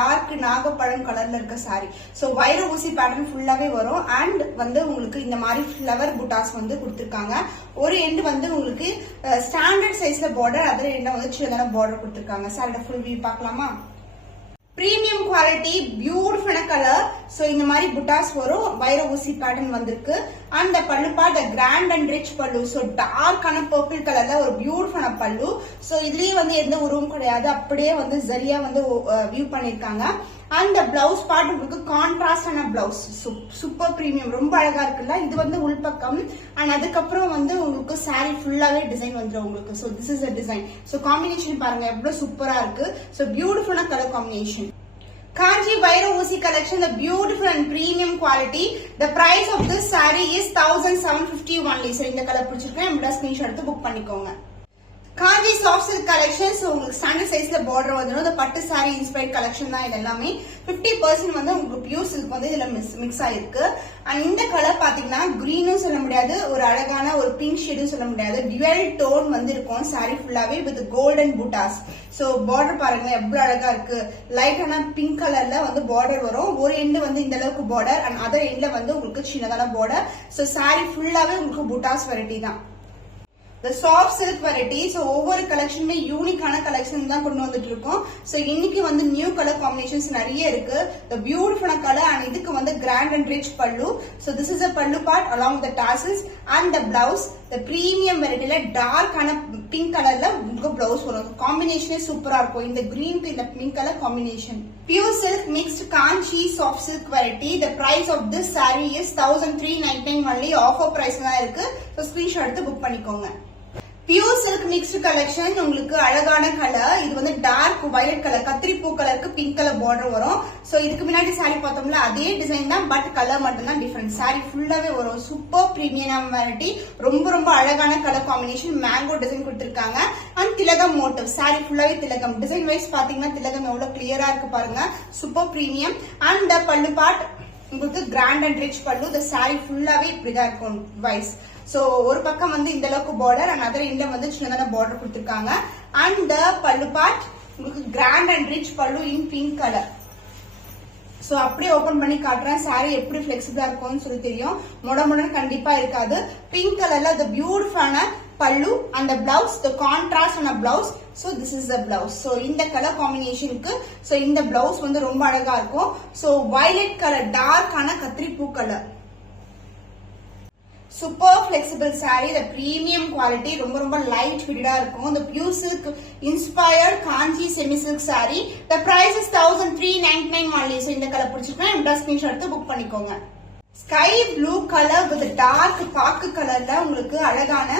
Dark நாகப்பழம் கலர்ல இருக்க sorry. So வைர ஊசி பேட்டர்ன் ஃபுல்லாவே வரும். அண்ட் வந்து உங்களுக்கு இந்த மாதிரி ஃபிளவர் புட்டாஸ் வந்து கொடுத்திருக்காங்க. ஒரு எண்ட் வந்து உங்களுக்கு ஸ்டாண்டர்ட் சைஸ்ல பார்டர், அதர் எண்ட்ல வந்து சின்னதான பார்டர் கொடுத்திருக்காங்க. சாரியோட ஃபுல் வியூ பார்க்கலாமா? பிரீமியம் குவாலிட்டி, பியூட்டிஃபுல்லான கலர். சோ இந்த மாதிரி புட்டாஸ் வரும். வைர ஊசி பேட்டர்ன் வந்திருக்கு. அந்த பல்லு பார்ட் கிராண்ட் அண்ட் ரிச் பல்லு. சோ டார்க்கான பர்பிள் கலர்ல ஒரு பியூட்டிஃபுல்லான பல்லு. சோ இதுலயே வந்து எந்த உருவம் கிடையாது, அப்படியே வந்து சரியா வந்து வியூ பண்ணிருக்காங்க. அந்த பிளவுஸ் பார்ட் உங்களுக்கு கான்ட்ராஸ்டான பிளவுஸ். சூப்பர் பிரீமியம், ரொம்ப அழகா இருக்குல்ல. இது வந்து உள்பக்கம். அண்ட் அதுக்கப்புறம் வந்து உங்களுக்கு சாரி ஃபுல்லாவே டிசைன் வந்துடும் உங்களுக்கு. So this is a design. So combination பாருங்க எவ்வளவு சூப்பரா இருக்கு. சோ பியூட்டிஃபுல்லான colour combination. Kanchi Vaira Usi collection, the beautiful and premium quality. The price of this saree is 1750 only. So இந்த கலர் பிடிச்சிருக்கேன், நம்மளோட ஸ்கிரீன்ஷாட் எடுத்து புக் பண்ணிக்கோங்க. காஞ்சி சாஃப்ட் சில்க் கலெக்ஷன். ஸோ உங்களுக்கு ஸ்டாண்டர்ட் சைஸ்ல பார்டர் வந்துடும். இந்த பட்டு சாரி இன்ஸ்பயர்ட் கலெக்ஷன் தான் இது எல்லாமே. 50% வந்து உங்களுக்கு பியூர் சில்க் வந்து இதுல மிக்ஸ் ஆயிருக்கு. அண்ட் இந்த கலர் பாத்தீங்கன்னா கிரீனும் சொல்ல முடியாது, ஒரு அழகான ஒரு பிங்க் ஷேடும் சொல்ல முடியாது. டுவல் டோன் வந்து இருக்கும் சாரி ஃபுல்லாவே with golden buttas. So border பாருங்க எவ்வளவு அழகா இருக்கு. லைட்டான பிங்க் கலர்ல வந்து பார்டர் வரும். ஒரு எண்டு வந்து இந்த அளவுக்கு பார்டர், அண்ட் அதர் எண்ட்ல வந்து உங்களுக்கு சின்னதான பார்டர். சோ சாரி ஃபுல்லாவே உங்களுக்கு பூட்டாஸ் வெரைட்டி தான். The soft silk variety. So ஒவ்வொரு கலெக்ஷனுமே யூனிக்கான கலெக்ஷன் தான் கொண்டு வந்துட்டு இருக்கோம். சோ இன்னைக்கு வந்து நியூ கலர் காம்பினேஷன்ஸ் நிறைய இருக்கு. The beautiful color and இதுக்கு வந்து grand and rich pallu. So this is a pallu part along with the tassels and the blouse. The premium variety dark ஆன pink colorல உங்களுக்கு blouse வரும். காம்பினேஷனே சூப்பரா இருக்கும். இந்த green க்கு இந்த pink color combination. Pure silk mixed Kanchi soft silk variety. The price of this saree is 1399 only. Offer price தான் இருக்கு. So screenshot எடுத்து புக் பண்ணிக்கோங்க. Pure silk mixed collection. உங்களுக்கு அழகான கலர். இது வந்து டார்க் வயலட் கலர், கத்திரி பூ கலருக்கு பிங்க் கலர் பார்டர் வரும். சோ இதுக்கு முன்னாடி சாரி பார்த்தோம்ல அதே டிசைன் தான், பட் கலர் மட்டும் தான் டிஃபரண்ட். சாரி ஃபுல்லாவே வரும். Super premium variety. ரொம்ப ரொம்ப அழகான கலர் காம்பினேஷன். மேங்கோ டிசைன் கொடுத்திருக்காங்க. அண்ட் திலகம் மோட்டிவ். சாரி ஃபுல்லாவே திலகம். டிசைன் வைஸ் பாத்தீங்கன்னா திலகம் எவ்வளவு கிளியரா இருக்கு பாருங்க. Super premium. அண்ட் பல்லு பார்ட் உங்களுக்கு கிராண்ட் அண்ட் ரிச் பல்லு. இந்த சாரி ஃபுல்லாவே இப்படிதான் இருக்கும் வைஸ். சோ ஒரு பக்கம் வந்து இந்த அளவுக்கு பார்டர், அண்ட் அதர் எண்ட்ல வந்து சின்னதான பார்டர் கொடுத்திருக்காங்க. அண்ட் பல்லு பார்ட் உங்களுக்கு கிராண்ட் அண்ட் ரிச் பல்லு இன் பிங்க் கலர். சோ அப்படியே ஓபன் பண்ணி காட்டுறேன். சாரி எப்படி பிளெக்சிபிளா இருக்கும்னு சொல்லி தெரியும். முடமுடன்னு கண்டிப்பா இருக்காது. பிங்க் கலர்ல the பியூட்டிஃபுல்லான பல்லு and the blouse, the contrast on a blouse. So this is the blouse. So இந்த கலர் காம்பினேஷனுக்கு சோ இந்த பிளவுஸ் வந்து ரொம்ப அழகா இருக்கும். சோ violet கலர், டார்க் ஆன கத்திரி பூ colour. Super flexible saree, the premium quality, ரொம்ப ரொம்ப light fitted-ஆ இருக்கும். The pure silk inspired Kanchi semi silk saree. The price is 1399 only. So இந்த கலர் பிடிச்சிருக்கேன், இந்த ஸ்கிரீன்ஷாட் எடுத்து புக் பண்ணிக்கோங்க. Sky blue colour with dark பாக்கு கலர்ல உங்களுக்கு அழகான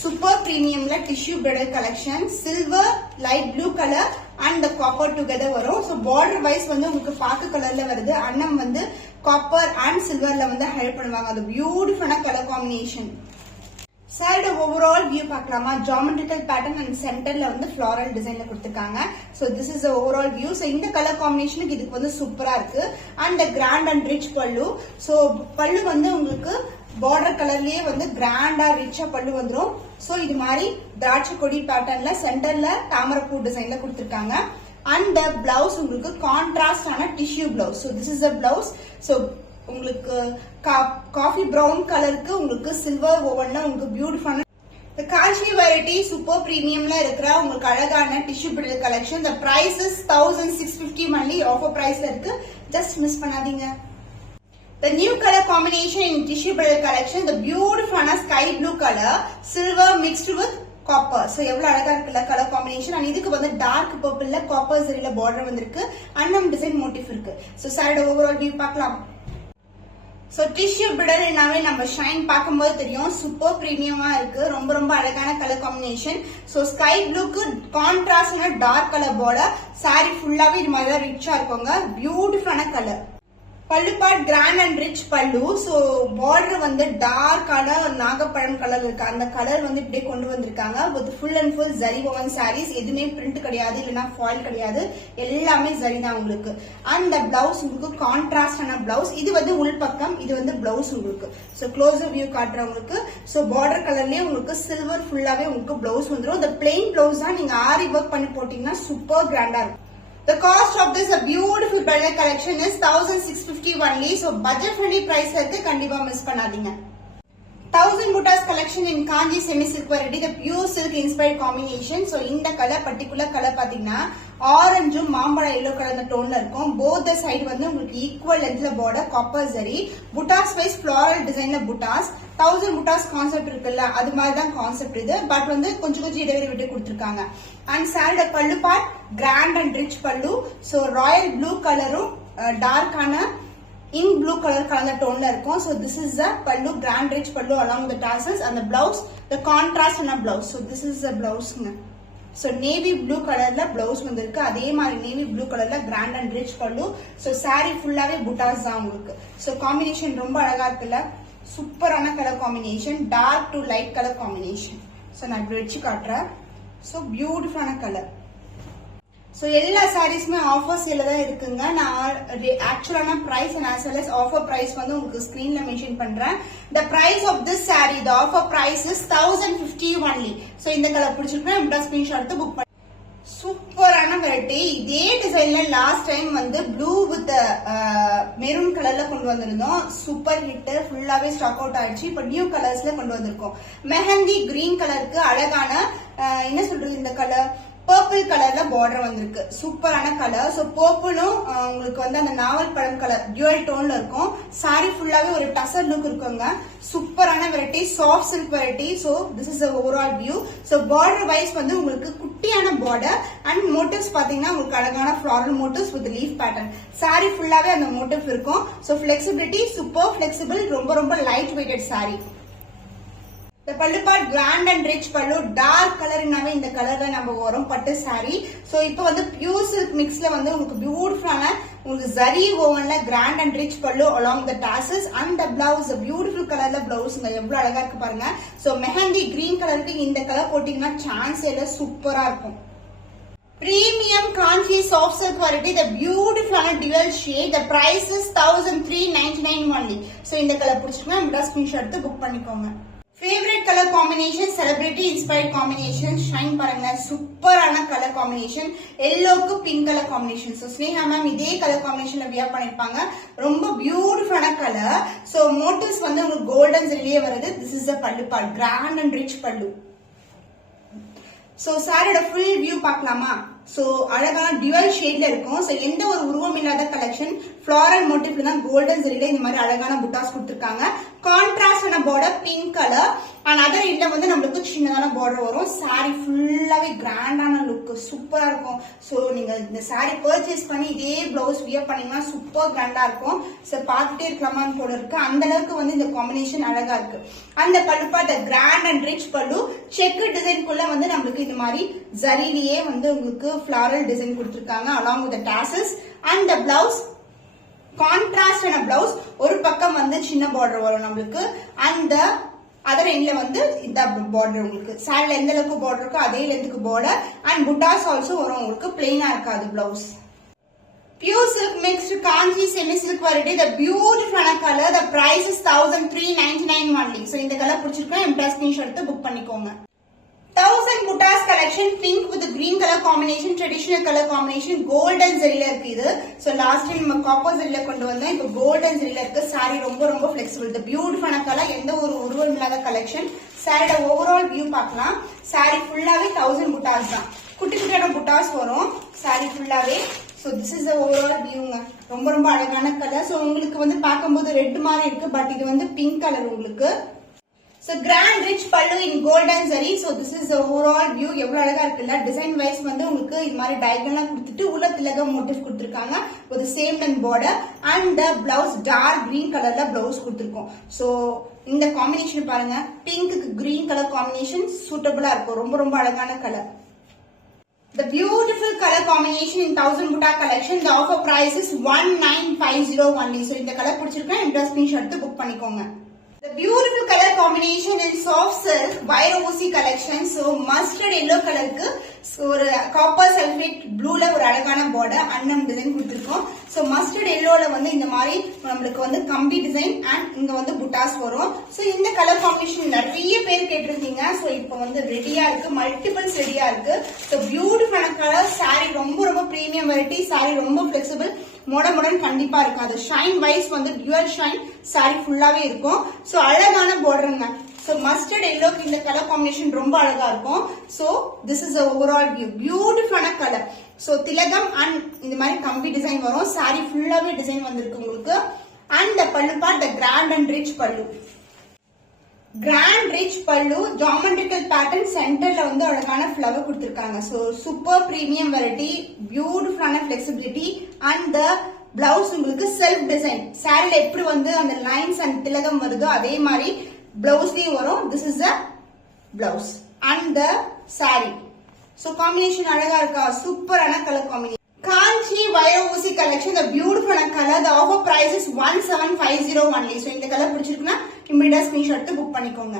சூப்பர் பிரீமியம்ல tissue bridal collection. Silver, light blue colour and copper together வரும். சோ பார்டர் வைஸ் வந்து உங்களுக்கு பாக்கு கலர்ல வருது. அன்னம் வந்து காப்பர் அண்ட் சில்வர்ல வந்து ஹைலைட் பண்ணுவாங்க. அது பியூட்டிஃபுல்லான கலர் காம்பினேஷன். சாரியோட ஓவரால் வியூ பார்க்கலாமா? ஜாமெட்ரிக்கல் பேட்டர்ன் அண்ட் சென்டர்ல வந்து ஃபிளாரல் டிசைன்ல கொடுத்திருக்காங்க. So this is overall view. So இந்த கலர் காம்பினேஷனுக்கு இதுக்கு வந்து சூப்பரா இருக்கு. அண்ட் கிராண்ட் அண்ட் ரிச் பல்லு. சோ பல்லு வந்து உங்களுக்கு பார்டர் கலர்லயே வந்து கிராண்டா ரிச்சா பல்லு வந்துடும். சோ இது மாதிரி திராட்சை கொடி பேட்டர்ன்ல சென்டர்ல தாமரைப்பூ டிசைன்ல கொடுத்திருக்காங்க. அண்ட் பிளவுஸ் உங்களுக்கு கான்ட்ராஸ்ட் ஆன tissue blouse. So this is a blouse. So உங்களுக்கு காஃபி பிரவுன் கலருக்கு உங்களுக்கு சில்வர் ஓவன்ல உங்களுக்கு பியூட்டிஃபுல்லான காஞ்சி வெரைட்டி சூப்பர் பிரீமியம்ல இருக்கிற உங்களுக்கு அழகான tissue bridal collection. The price is 1650 only. Offer பிரைஸ்ல இருக்கு. ஜஸ்ட் மிஸ் பண்ணாதீங்க. The new color combination in tissue bridal collection, the beautiful sky blue color, silver mixed with copper. So எவ்வளவு அழகா இருக்குல்ல கலர் காம்பினேஷன். அண்ட் இதுக்கு வந்து dark பர்பிள்ல copper சரியில border வந்திருக்கு. அன்னம் டிசைன் மோட்டிவ் இருக்கு. சோ சாரியோட ஓவரால் வியூ பார்க்கலாம். சோ டிஷ்யூ பிரைடல் எல்லாமே நம்ம ஷைன் பார்க்கும்போது தெரியும். சூப்பர் பிரீமியமா இருக்கு. ரொம்ப ரொம்ப அழகான கலர் காம்பினேஷன். சோ ஸ்கை ப்ளூக்கு கான்ட்ராஸ்டான டார்க் கலர் பார்டர். சாரி ஃபுல்லாவே இது மாதிரி ரிச்சா இருக்குங்க. பியூட்டிஃபுல்லான கலர். பல்லு பார்ட் கிராண்ட் அண்ட் ரிச் பல்லு. சோ பார்டர் வந்து டார்க்கான நாகப்பழம் கலர் இருக்கு. அந்த கலர் வந்து இப்படியே கொண்டு வந்திருக்காங்க. With full and full zari woven saris. எதுவுமே பிரிண்ட் கிடையாது, இல்லைன்னா ஃபாயில் கிடையாது. எல்லாமே ஜரி தான் உங்களுக்கு. அந்த பிளவுஸ் உங்களுக்கு கான்ட்ராஸ்டான பிளவுஸ். இது வந்து உள்பக்கம், இது வந்து பிளவுஸ் உங்களுக்கு. சோ க்ளோஸர் வியூ காட்டுறவங்களுக்கு. சோ பார்டர் கலர்லயே உங்களுக்கு சில்வர் ஃபுல்லாவே உங்களுக்கு பிளவுஸ் வந்துடும். இந்த பிளெயின் பிளவுஸ் தான் நீங்க ஆரி ஒர்க் பண்ணி போட்டீங்கன்னா சூப்பர் கிராண்டா இருக்கும். The cost of this a beautiful bridal collection is 1650 only. So budget friendly price இருக்கு, கண்டிப்பா மிஸ் பண்ணாதீங்க. 1000 Butas collection in Kanji semi silk variety, the pure silk inspired combination. So இந்த கலர் பர்టిక్యులர் கலர் பாத்தீங்கன்னா ஆரஞ்சும் மாம்பழ yellow colour அந்த டோன்ல இருக்கும். both the side வந்து உங்களுக்கு ஈக்குவல் லென்த்ல border copper zari. Butas wise floral designல Butas 1000 Butas கான்செப்ட் இருக்குல்ல அது மாதிரி தான் கான்செப்ட் இது. பட் வந்து கொஞ்சம் கொஞ்சம் இடைவெளி விட்டு கொடுத்திருக்காங்க. And saree பல்லு part grand and rich பல்லு. So royal blue கலரும் டார்க் ஆன in blue color கலந்த டோன்ல இருக்கும். So this is the pallu, grand rich pallu along with the tassels, and the blouse, the contrast in a blouse. So this is the blouse. So navy blue colorல blouse வந்திருக்கு. அதே மாதிரி navy blue colorல grand and rich pallu. So saree ஃபுல்லாவே புட்டாஸ் தான் உங்களுக்கு. So combination ரொம்ப அழகா இருக்குல்ல, சூப்பரான colour combination, dark to light color combination. So நான் இப்படி வெச்சு காட்டுறேன். So பியூட்டிஃபுல்லான கலர். So எல்லா சாரீஸ்மே ஆஃபர் சேல்ல தான் இருக்குங்க. நான் ஆக்சுவலான price and as well as offer price வந்து உங்களுக்கு ஸ்கிரீன்ல மென்ஷன் பண்றேன். The price of this saree, the offer price is 1050 only. So இந்த கலர் பிடிச்சிருக்கா இப்படி ஸ்கிரீன்ஷாட் எடுத்து புக் பண்ணி. சூப்பரான வெரைட்டி. இதே டிசைன்ல லாஸ்ட் டைம் வந்து ப்ளூ வித் மெரூன் கலர்ல கொண்டு வந்திருந்தோம். சூப்பர் ஹிட், ஃபுல்லாவே ஸ்டாக் அவுட் ஆயிடுச்சு. இப்ப நியூ கலர்ஸ்ல கொண்டு வந்திருக்கோம். மெஹந்தி கிரீன் கலருக்கு அழகான என்ன சொல்றது, இந்த கலர் பர்பிள் கலர்ல பார்டர் வந்திருக்கு. சூப்பரான கலர். சோ பர்பிளும் உங்களுக்கு வந்து அந்த நாவல் பழம் கலர் டியூவல் டோன்ல இருக்கும். சாரி ஃபுல்லாவே ஒரு டசர் லுக் இருக்குங்க. சூப்பரான variety, soft silk variety. So this is overall view. So border wise வந்து உங்களுக்கு குட்டியான பார்டர் அண்ட் மோட்டிவ்ஸ் பாத்தீங்கன்னா உங்களுக்கு அழகான floral motifs with leaf pattern. Sari ஃபுல்லாவே அந்த மோட்டிவ் இருக்கும். சோ ஃபிளெக்சிபிலிட்டி சூப்பர் ஃபிளெக்சிபிள், ரொம்ப ரொம்ப light weighted sari. The pallu part grand and rich pallu, dark colorனாவே இந்த கலர்ல நம்ம வரும் பட்டு saree. சோ இப்போ வந்து pure silk mixல வந்து உங்களுக்கு பியூட்டிஃபுல்லான உங்களுக்கு zari wovenல grand and rich pallu along the tassels and the blouse, beautiful colorல பிளவுஸ்ங்க எவ்வளவு அழகா இருக்கு பாருங்க. சோ மெஹந்தி கிரீன் கலருக்கு இந்த கலர் போட்டீங்கன்னா சான்ஸ் இல்ல, சூப்பரா இருக்கும். Premium Kanchi soft silk variety, the beautiful dual shade. The price is 1399 only. So இந்த கலர் பிடிச்சிருக்கா இந்த ஸ்கிரீன்ஷாட் எடுத்து புக் பண்ணிக்கோங்க. Favorite color combination, celebrity inspired combination, shine பாருங்க, சூப்பரான கலர் காம்பினேஷன். எல்லோக்கு pink colour combination. So Sneha ma'am இதே colour காம்பினேஷன்ல வியர் பண்ணிருப்பாங்க. ரொம்ப பியூட்டிஃபுல்லான கலர். சோ மோட்டிவ்ஸ் வந்து உங்களுக்கு கோல்டன் ஜரியிலே வருது. This is the pallu part, grand and rich pallu. So சாரியோட ஃபுல் வியூ பார்க்கலாமா? சோ அழகான டியூவல் ஷேட்ல இருக்கும். சோ எந்த ஒரு உருவம் இல்லாத கலெக்ஷன், ஃபிளாரல் மோட்டிவ்ல தான் கோல்டன் ஜரியில இந்த மாதிரி அழகான புட்டாஸ் கொடுத்திருக்காங்க. கான்ட்ராஸ்டான border pink colour and other இல்ல வந்து நம்மளுக்கு சின்னதான பார்டர் வரும். சாரி ஃபுல்லாவே கிராண்டான லுக், சூப்பரா இருக்கும். சோ நீங்க இந்த சாரி பர்ச்சேஸ் பண்ணி இதே பிளவுஸ் வியர் பண்ணீங்கன்னா சூப்பர் கிராண்டா இருக்கும். சோ பார்த்துட்டே இருக்கலாமான்னு போல இருக்கு, அந்த அளவுக்கு வந்து இந்த காம்பினேஷன் அழகா இருக்கு. அந்த பல்லு பார்த்த கிராண்ட் அண்ட் ரிச் பல்லு செக் டிசைன்குள்ள வந்து நம்மளுக்கு இந்த மாதிரி ஜரியிலேயே வந்து உங்களுக்கு floral design கொடுத்திருக்காங்க along with the tassels and the blouse contrast and a blouse. ஒரு பக்கம் வந்து சின்ன border வரும் நம்மளுக்கு, and the other endல வந்து இந்த border உங்களுக்கு சாரில எந்த அளவுக்கு border இருக்கோ அதே லென்த்துக்கு border and buttas also வரும் உங்களுக்கு, plain இருக்காது blouse. Pure silk mixed Kanchi semi silk variety, the beautiful color. The price is 1399 only. So இந்த கலர் பிடிச்சிருக்கா எம்ப்ளாஸ் ஸ்கிரீன்ஷாட் எடுத்து புக் பண்ணிக்கோங்க. 1000 Butas collection, pink with the green color combination, traditional color combination, golden zariல இருக்கு இது. So last time நம்ம copper zariல கொண்டு வந்தோம், இப்போ golden zariல இருக்கு. saree ரொம்ப ரொம்ப flexible, the beautiful color, எந்த ஒரு உருவம் இல்லாத collection. saree overall view பார்க்கலாம். saree ஃபுல்லாவே 1000 Butas தான், குட்டி குட்டியான Butas வரும் saree ஃபுல்லாவே. So this is the overall view. ரொம்ப ரொம்ப அழகான கலர். So உங்களுக்கு வந்து பார்க்கும்போது ரெட் மாதிரி இருக்கு, பட் இது வந்து பிங்க் கலர் உங்களுக்கு. So grand rich pallu in golden zari. So this is the overall view. எவ்வளவு அழகா இருக்குல்ல. டிசைன் வைஸ் வந்து உங்களுக்கு இந்த மாதிரி டயகனலா கொடுத்துட்டு உள்ள திலக மோட்டிவ் கொடுத்திருக்காங்க with the same length border and the blouse dark green கலர்ல blouse கொடுத்திருக்கோம். So இந்த காம்பினேஷன் பாருங்க, பிங்க்கு கிரீன் கலர் காம்பினேஷன் சூட்டபிளா இருக்கும், ரொம்ப ரொம்ப அழகான colour. The beautiful color combination in 1000 Buta collection. The offer price is 1950 only. So இந்த colour பிடிச்சிருக்கா இந்த ஸ்கிரீன்ஷாட் எடுத்து புக் பண்ணிக்கோங்க. The beautiful color combination in soft silk Vaira Usi collection. So mustard yellow color ku ஒரு copper sulphate ப்ளூல ஒரு அழகான border அன்னம் design கொடுத்துருக்கோம். ஸோ மஸ்டர்ட் எல்லோல வந்து இந்த மாதிரி நம்மளுக்கு வந்து கம்பி டிசைன் அண்ட் இங்க வந்து புட்டாஸ் வரும். ஸோ இந்த கலர் காம்பினேஷன் நிறைய பேர் கேட்டிருந்தீங்க. ஸோ இப்போ வந்து ரெடியா இருக்கு, மல்டிபிள்ஸ் ரெடியா இருக்கு. ஸோ பியூட்டிஃபுல்லான கலர், சாரி ரொம்ப ரொம்ப பிரீமியம் வெரைட்டி, சாரி ரொம்ப பிளெக்சிபிள், மோடன் கண்டிப்பா இருக்காது. ஷைன் வைஸ் வந்து டியூவல் ஷைன் சாரி ஃபுல்லாவே இருக்கும். ஸோ அழகான பார்டருங்க. So mustard yellow இந்த கலர் காம்பினேஷன் ரொம்ப அழகா இருக்கும். So this is the overall view, beautiful color. So திலகம் and இந்த மாதிரி கம்பி டிசைன் வரும். saree ஃபுல்லாவே டிசைன் வந்திருக்கு உங்களுக்கு. and the pallu part, the grand and rich pallu. grand rich pallu, geometrical pattern, சென்டர்ல வந்து அழகான flower கொடுத்திருக்காங்க. So super premium variety, beautiful ஆன flexibility and the blouse உங்களுக்கு self design. saree எப்படி வந்து அந்த lines and திலகம் வருதோ அதே மாதிரி blouse லையும் வரும். this is the blouse and the saree. so combination அழகா இருக்கா, சூப்பரான கலர் காம்பினேஷன். காஞ்சி வைர ஊசி collection, the beautiful color, the offer price is 1750 only. so இந்த கலர் பிடிச்சிருக்குன்னா இமிடியேட்டா ஸ்கிரீன்ஷாட் எடுத்து புக் பண்ணிக்கோங்க.